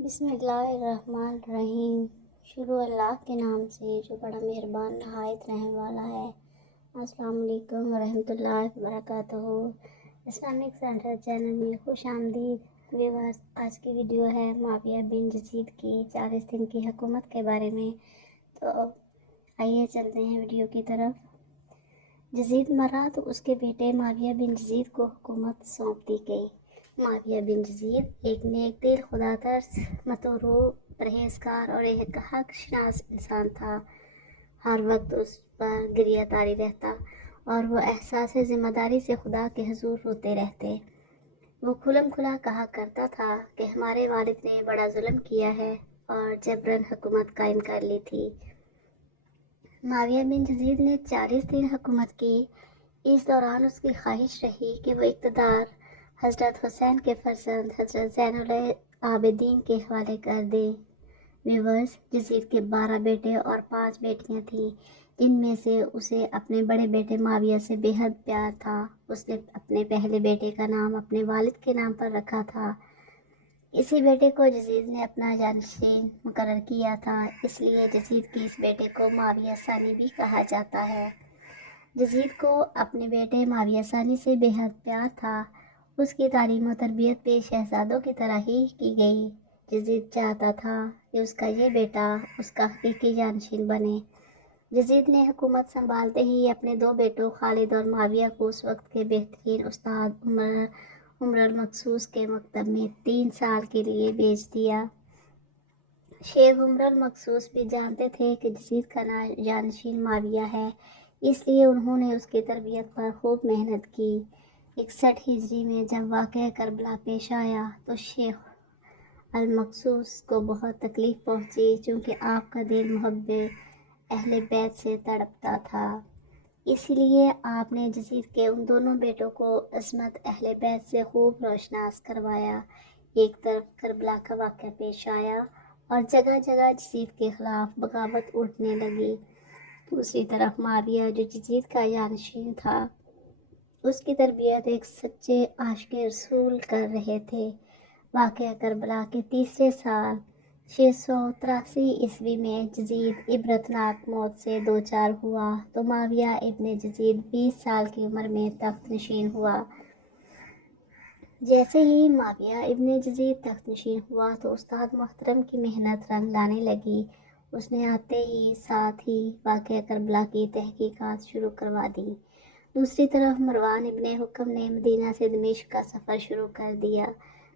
بسم اللہ الرحمن الرحیم۔ شروع اللہ کے نام سے جو بڑا مہربان نہایت رحم والا ہے۔ السلام علیکم ورحمۃ اللہ وبرکاتہ۔ اسلامک سینٹر چینل میں خوش آمدید ویورز۔ آج کی ویڈیو ہے معاویہ بن یزید کی 40 دن کی حکومت کے بارے میں۔ تو آئیے چلتے ہیں ویڈیو کی طرف۔ یزید مرا تو اس کے بیٹے معاویہ بن یزید کو حکومت سونپ دی گئی۔ معاویہ بن یزید ایک نیک دل، خدا ترس، متروع، پرہیزگار اور ایک حق شناس انسان تھا۔ ہر وقت اس پر گریہ طاری رہتا اور وہ احساس ذمہ داری سے خدا کے حضور روتے رہتے۔ وہ کھلم کھلا کہا کرتا تھا کہ ہمارے والد نے بڑا ظلم کیا ہے اور جبراً حکومت قائم کر لی تھی۔ معاویہ بن یزید نے 40 دن حکومت کی۔ اس دوران اس کی خواہش رہی کہ وہ اقتدار حضرت حسین کے فرزند حضرت زین العابدین کے حوالے کر دے۔ ویورز، یزید کے 12 بیٹے اور 5 بیٹیاں تھیں، جن میں سے اسے اپنے بڑے بیٹے معاویہ سے بے حد پیار تھا۔ اس نے اپنے پہلے بیٹے کا نام اپنے والد کے نام پر رکھا تھا۔ اسی بیٹے کو یزید نے اپنا جانشین مقرر کیا تھا، اس لیے یزید کے اس بیٹے کو معاویہ ثانی بھی کہا جاتا ہے۔ یزید کو اپنے بیٹے معاویہ ثانی سے بے حد پیار تھا۔ اس کی تعلیم و تربیت بھی شہزادوں کی طرح ہی کی گئی۔ یزید چاہتا تھا کہ اس کا یہ بیٹا اس کا حقیقی جانشین بنے۔ یزید نے حکومت سنبھالتے ہی اپنے 2 بیٹوں خالد اور معاویہ کو اس وقت کے بہترین استاد عمر المقصوص کے مکتب میں 3 سال کے لیے بھیج دیا۔ شیخ عمر المقصوص بھی جانتے تھے کہ یزید کا جانشین معاویہ ہے، اس لیے انہوں نے اس کی تربیت پر خوب محنت کی۔ 61 ہجری میں جب واقعہ کربلا پیش آیا تو شیخ المقصوص کو بہت تکلیف پہنچی، چونکہ آپ کا دل محب اہل بیت سے تڑپتا تھا۔ اسی لیے آپ نے یزید کے ان دونوں بیٹوں کو عصمت اہل بیت سے خوب روشناس کروایا۔ ایک طرف کربلا کا واقعہ پیش آیا اور جگہ جگہ یزید کے خلاف بغاوت اٹھنے لگی۔ دوسری طرف معاویہ جو یزید کا جانشین تھا، اس کی تربیت ایک سچے عاشق رسول کر رہے تھے۔ واقعہ کربلا کے تیسرے سال 683 عیسوی میں یزید عبرتناک موت سے دوچار ہوا تو معاویہ ابن یزید 20 سال کی عمر میں تخت نشین ہوا۔ جیسے ہی معاویہ ابن یزید تخت نشین ہوا تو استاد محترم کی محنت رنگ لانے لگی۔ اس نے آتے ہی ساتھ ہی واقعہ کربلا کی تحقیقات شروع کروا دی۔ دوسری طرف مروان ابن حکم نے مدینہ سے دمشق کا سفر شروع کر دیا۔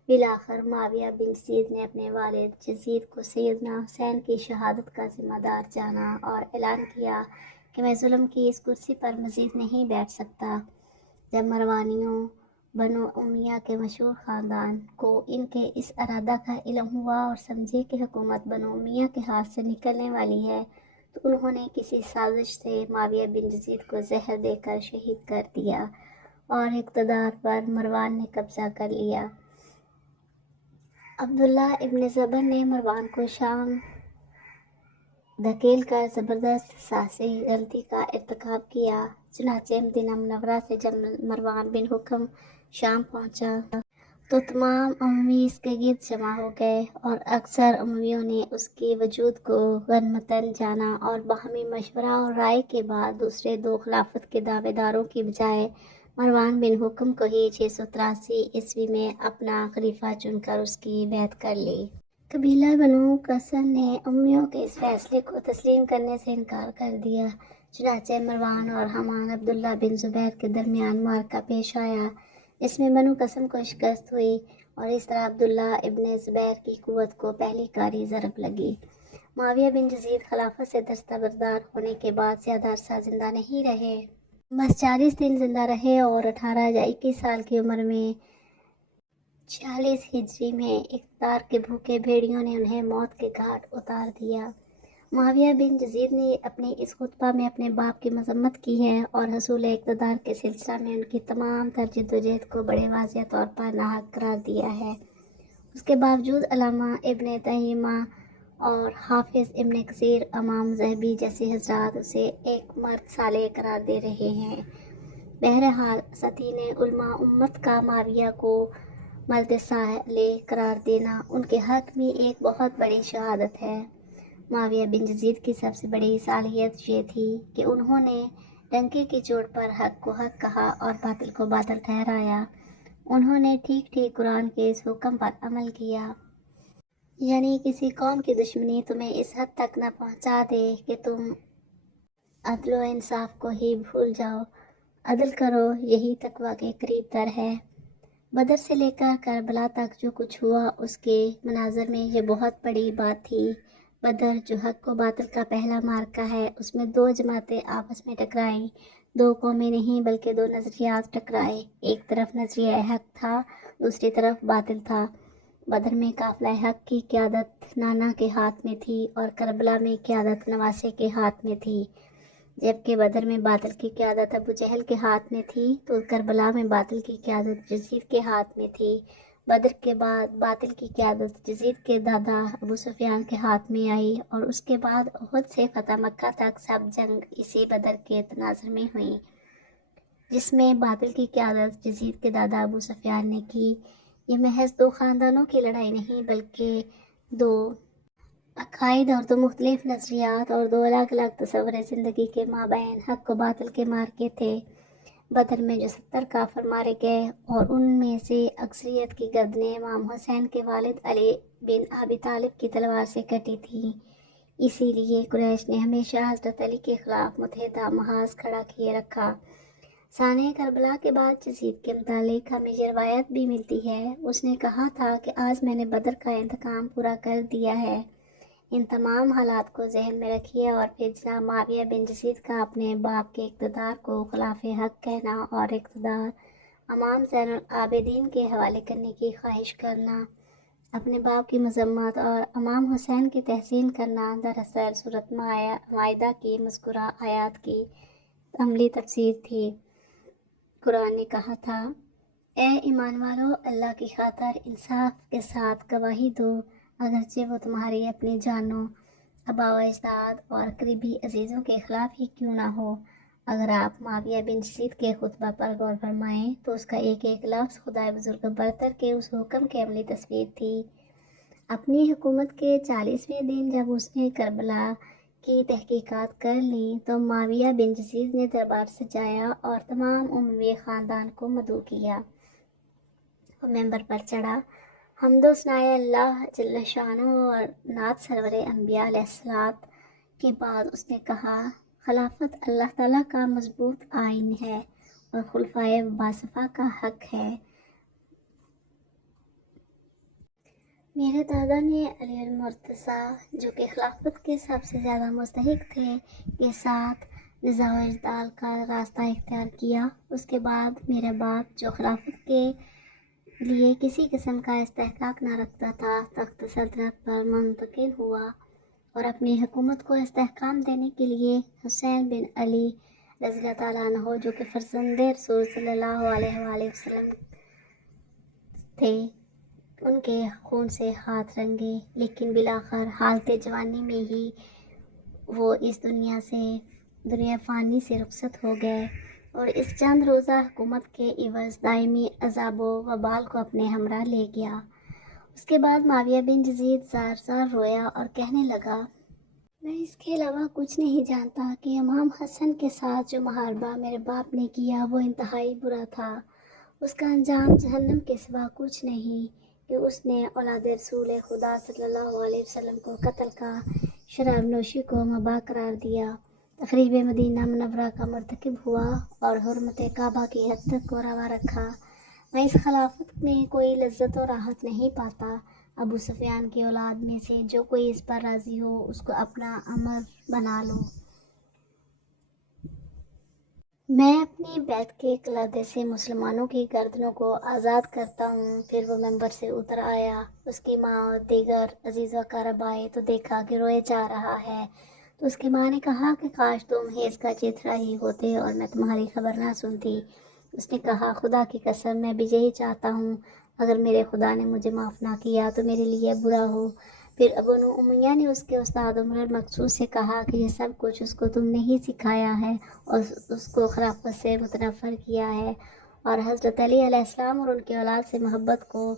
بالآخر معاویہ بن یزید نے اپنے والد یزید کو سیدنا حسین کی شہادت کا ذمہ دار جانا اور اعلان کیا کہ میں ظلم کی اس کرسی پر مزید نہیں بیٹھ سکتا۔ جب مروانیوں بنو امیہ کے مشہور خاندان کو ان کے اس ارادہ کا علم ہوا اور سمجھے کہ حکومت بنو امیہ کے ہاتھ سے نکلنے والی ہے، تو انہوں نے کسی سازش سے معاویہ بن یزید کو زہر دے کر شہید کر دیا اور اقتدار پر مروان نے قبضہ کر لیا۔ عبداللہ ابن زبر نے مروان کو شام دھکیل کر زبردست سیاسی غلطی کا ارتکاب کیا۔ چنانچہ مدینہ منورہ سے جب مروان بن حکم شام پہنچا تو تمام اموی اس کے گرد جمع ہو گئے اور اکثر امویوں نے اس کے وجود کو غنیمتاً جانا اور باہمی مشورہ اور رائے کے بعد دوسرے 2 خلافت کے دعوے داروں کی بجائے مروان بن حکم کو ہی 683 عیسوی میں اپنا خلیفہ چن کر اس کی بیعت کر لی۔ قبیلہ بنو قسن نے امویوں کے اس فیصلے کو تسلیم کرنے سے انکار کر دیا۔ چنانچہ مروان اور حمان عبداللہ بن زبیر کے درمیان معرکہ پیش آیا، جس میں بنو قسم کو شکست ہوئی اور اس طرح عبداللہ ابن زبیر کی قوت کو پہلی کاری ضرب لگی۔ معاویہ بن یزید خلافت سے دستبردار ہونے کے بعد زیادہ عرصہ زندہ نہیں رہے، بس 40 دن زندہ رہے اور 18 یا 21 سال کی عمر میں 46 ہجری میں اقتدار کے بھوکے بھیڑیوں نے انہیں موت کے گھاٹ اتار دیا۔ معاویہ بن یزید نے اپنے اس خطبہ میں اپنے باپ کی مذمت کی ہے اور حصول اقتدار کے سلسلہ میں ان کی تمام تر جدوجہد کو بڑے واضح طور پر ناحق قرار دیا ہے۔ اس کے باوجود علامہ ابن تیمیہ اور حافظ ابن کثیر، امام ذہبی جیسے حضرات اسے ایک مرد صالح قرار دے رہے ہیں۔ بہرحال اساتین علماء امت کا معاویہ کو مرد صالح قرار دینا ان کے حق میں ایک بہت بڑی شہادت ہے۔ معاویہ بن یزید کی سب سے بڑی صلاحیت یہ تھی کہ انہوں نے ڈنکے کی چوٹ پر حق کو حق کہا اور باطل کو باطل ٹھہرایا۔ انہوں نے ٹھیک ٹھیک قرآن کے اس حکم پر عمل کیا، یعنی کسی قوم کی دشمنی تمہیں اس حد تک نہ پہنچا دے کہ تم عدل و انصاف کو ہی بھول جاؤ۔ عدل کرو، یہی تقویٰ کے قریب تر ہے۔ بدر سے لے کر کربلا تک جو کچھ ہوا اس کے مناظر میں یہ بہت بڑی بات تھی۔ بدر جو حق و باطل کا پہلا معرکہ ہے، اس میں دو جماعتیں آپس میں ٹکرائیں، دو قومیں نہیں بلکہ دو نظریات ٹکرائے۔ ایک طرف نظریہ حق تھا، دوسری طرف باطل تھا۔ بدر میں قافلہ حق کی قیادت نانا کے ہاتھ میں تھی اور کربلا میں قیادت نواسے کے ہاتھ میں تھی۔ جبکہ بدر میں باطل کی قیادت ابو جہل کے ہاتھ میں تھی تو کربلا میں باطل کی قیادت یزید کے ہاتھ میں تھی۔ بدر کے بعد باطل کی قیادت یزید کے دادا ابو سفیان کے ہاتھ میں آئی اور اس کے بعد احد سے فتح مکہ تک سب جنگ اسی بدر کے تناظر میں ہوئیں، جس میں باطل کی قیادت یزید کے دادا ابو سفیان نے کی۔ یہ محض دو خاندانوں کی لڑائی نہیں بلکہ دو عقائد اور دو مختلف نظریات اور دو الگ الگ تصور زندگی کے مابین حق و باطل کے مارکے تھے۔ بدر میں جو 70 کافر مارے گئے اور ان میں سے اکثریت کی گردنیں امام حسین کے والد علی بن ابی طالب کی تلوار سے کٹی تھیں۔ اسی لیے قریش نے ہمیشہ حضرت علی کے خلاف متحدہ محاذ کھڑا کیے رکھا۔ سانحہ کربلا کے بعد یزید کے متعلق ہمیں یہ روایت بھی ملتی ہے، اس نے کہا تھا کہ آج میں نے بدر کا انتقام پورا کر دیا ہے۔ ان تمام حالات کو ذہن میں رکھیے اور پھر جناب معاویہ بن یزید کا اپنے باپ کے اقتدار کو خلاف حق کہنا اور اقتدار امام زین العابدین کے حوالے کرنے کی خواہش کرنا، اپنے باپ کی مذمت اور امام حسین کی تحسین کرنا دراصل سورۃ مائدہ کی مذکورہ آیات کی عملی تفسیر تھی۔ قرآن نے کہا تھا، اے ایمان والو، اللہ کی خاطر انصاف کے ساتھ گواہی دو، اگرچہ وہ تمہاری اپنی جانوں، آبا و اجداد اور قریبی عزیزوں کے خلاف ہی کیوں نہ ہو۔ اگر آپ معاویہ بن یزید کے خطبہ پر غور فرمائیں تو اس کا ایک ایک لفظ خدائے بزرگ برتر کے اس حکم کی عملی تصویر تھی۔ اپنی حکومت کے 40ویں دن جب اس نے کربلا کی تحقیقات کر لیں تو معاویہ بن یزید نے دربار سجایا اور تمام اموی خاندان کو مدعو کیا۔ وہ ممبر پر چڑھا، حمد و ثنائے اللہ جل شانہ اور نعت سرور انبیاء علیہ الصلوۃ کے بعد اس نے کہا، خلافت اللہ تعالیٰ کا مضبوط آئین ہے اور خلفائے باصفہ کا حق ہے۔ میرے دادا نے علی المرتضیٰ جو کہ خلافت کے سب سے زیادہ مستحق تھے کے ساتھ نزاع و جدال کا راستہ اختیار کیا۔ اس کے بعد میرا باپ جو خلافت کے لیے کسی قسم کا استحقاق نہ رکھتا تھا، تخت سلطنت پر منتقل ہوا اور اپنی حکومت کو استحکام دینے کے لیے حسین بن علی رضی اللہ تعالیٰ عنہ جو کہ فرزند رسول صلی اللہ علیہ وآلہ وسلم تھے، ان کے خون سے ہاتھ رنگے، لیکن بالآخر حالت جوانی میں ہی وہ اس دنیا فانی سے رخصت ہو گئے اور اس چند روزہ حکومت کے عوض دائمی عذاب و وبال کو اپنے ہمراہ لے گیا۔ اس کے بعد معاویہ بن یزید زار زار رویا اور کہنے لگا، میں اس کے علاوہ کچھ نہیں جانتا کہ امام حسن کے ساتھ جو محاربہ میرے باپ نے کیا وہ انتہائی برا تھا۔ اس کا انجام جہنم کے سوا کچھ نہیں کہ اس نے اولاد رسول خدا صلی اللہ علیہ وسلم کو قتل کا، شراب نوشی کو مباح قرار دیا، تخریب مدینہ منورہ کا مرتکب ہوا اور حرمت کعبہ کی حد تک کو روا رکھا۔ میں اس خلافت میں کوئی لذت و راحت نہیں پاتا۔ ابو سفیان کی اولاد میں سے جو کوئی اس پر راضی ہو اس کو اپنا امر بنا لو۔ میں اپنی بیعت کے قلعے سے مسلمانوں کی گردنوں کو آزاد کرتا ہوں۔ پھر وہ ممبر سے اتر آیا، اس کی ماں اور دیگر عزیز و اقارب آئے تو دیکھا کہ روئے جا رہا ہے، تو اس کی ماں نے کہا کہ کاش تم حیض کا چیتھڑا ہی ہوتے اور میں تمہاری خبر نہ سنتی۔ اس نے کہا، خدا کی قسم میں بھی یہی چاہتا ہوں، اگر میرے خدا نے مجھے معاف نہ کیا تو میرے لیے برا ہو۔ پھر بنو امیہ نے اس کے استاد عمر المقصود سے کہا کہ یہ سب کچھ اس کو تم نے ہی سکھایا ہے اور اس کو خلافت سے متنفر کیا ہے۔ اور حضرت علی علیہ السلام اور ان کی اولاد سے محبت کو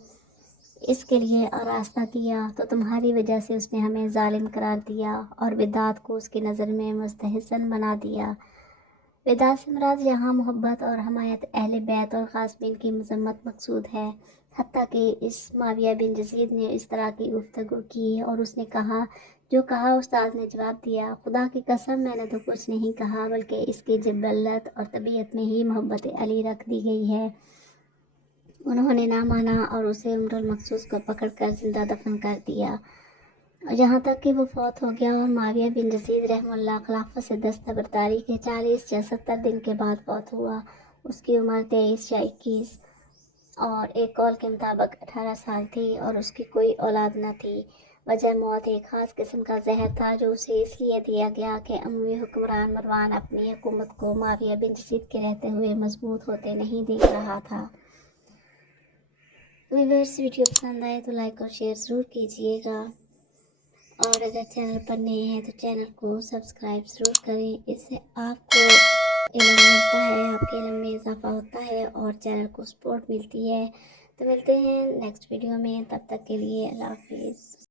اس کے لیے آراستہ کیا تو تمہاری وجہ سے اس نے ہمیں ظالم قرار دیا اور بدعت کو اس کی نظر میں مستحسن بنا دیا۔ بدعت سے مراد یہاں محبت اور حمایت اہل بیت اور قاسمین کی مذمت مقصود ہے۔ حتیٰ کہ اس معاویہ بن یزید نے اس طرح کی گفتگو کی اور اس نے کہا جو کہا استاد نے جواب دیا، خدا کی قسم میں نے تو کچھ نہیں کہا بلکہ اس کی جبلت اور طبیعت میں ہی محبت علی رکھ دی گئی ہے۔ انہوں نے نہ مانا اور اسے عمر المقصوص کو پکڑ کر زندہ دفن کر دیا، یہاں تک کہ وہ فوت ہو گیا۔ اور معاویہ بن یزید رحمہ اللہ خلافت سے دستبرداری کے 40 یا 70 دن کے بعد فوت ہوا۔ اس کی عمر 23 یا 21 اور ایک قول کے مطابق 18 سال تھی اور اس کی کوئی اولاد نہ تھی۔ وجہ موت ایک خاص قسم کا زہر تھا جو اسے اس لیے دیا گیا کہ اموی حکمران مروان اپنی حکومت کو معاویہ بن یزید کے رہتے ہوئے مضبوط ہوتے نہیں دیکھ رہا تھا۔ ویورز، ویڈیو پسند آئے تو لائک اور شیئر ضرور کیجیے گا، اور اگر چینل پر نئے ہیں تو چینل کو سبسکرائب ضرور کریں۔ اس سے آپ کو علم ملتا ہے، آپ کے علم میں اضافہ ہوتا ہے اور چینل کو سپورٹ ملتی ہے۔ تو ملتے ہیں نیکسٹ ویڈیو میں، تب تک کے لیے اللہ حافظ۔